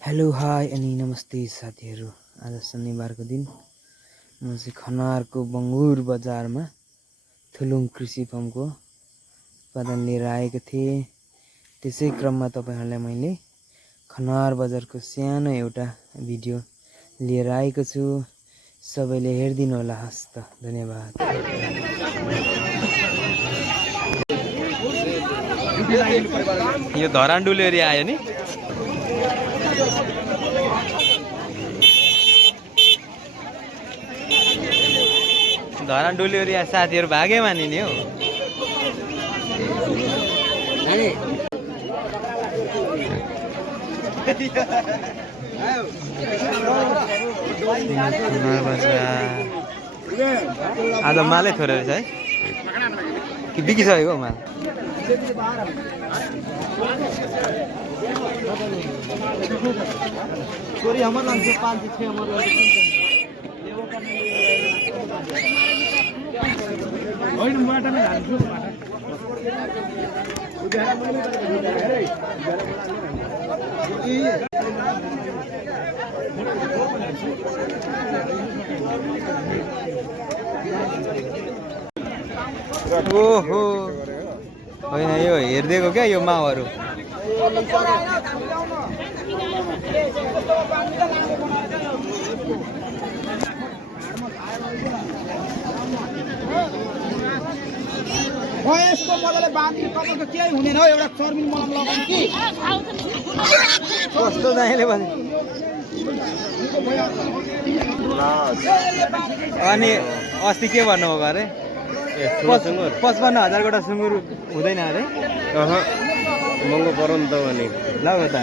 Hello hi अनि नमस्ते साथीहरू। आज शनिबारको दिन म चाहिँ खनारको बङ्गुर बजारमा थुलुङ कृषि फर्मको उत्पादन लिएर आएको थिएँ। त्यसै क्रममा तपाईहरुलाई मैले खनार बजारको सानो एउटा भिडियो लिएर आएको छु। सबैले हेर्दिनु होला। हस् त, धन्यवाद। यो धरानडुल एरिया आयो नि। धरानडुल एरिया साथीहरु भागे मानिने हो। आज मालै थोरै रहेछ है कि बिकिसकेको माल? छोरी हमर लान्छ 5 6 हमर लान्छ होइन बाटामा हाल्छु बाटा उधार मैले हेरे ओहो होइन यो हेर्देको क्या यो माउहरू। यस्तो मजाले बाँध्नु तपाईँको केही हुँदैन हो। एउटा चर्मिन मलम लगाउनु कि कस्तो दाइले भने। अनि अस्ति के भन्नुभएको अरे? 55,000 गोटा सुँगुर हुँदैन अरे? महँगो पर्यो नि त भने ल त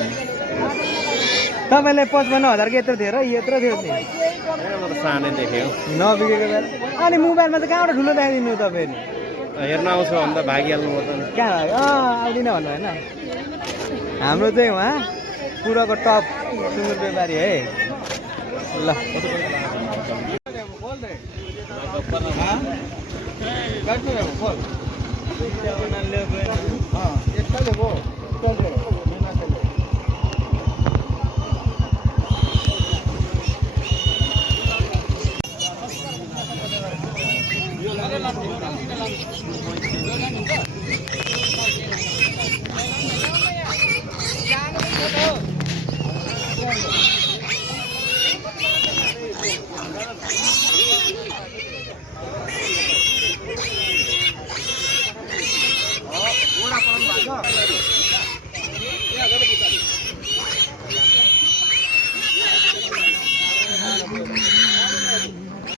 तपाईँले 55,000 के यत्रो थियो र यत्रो थियो नि? म त सानै देखेँ नबिकेको बेला। अनि मोबाइलमा त कहाँबाट ठुलो देखाइदिनु तपाईँले? हेर्न आउँछु भन्दा भागिहाल्नु पर्छ नि। कहाँ आउँदिन भन्नु होइन? हाम्रो चाहिँ उहाँ पुराको टप सुँगुर व्यापारी है।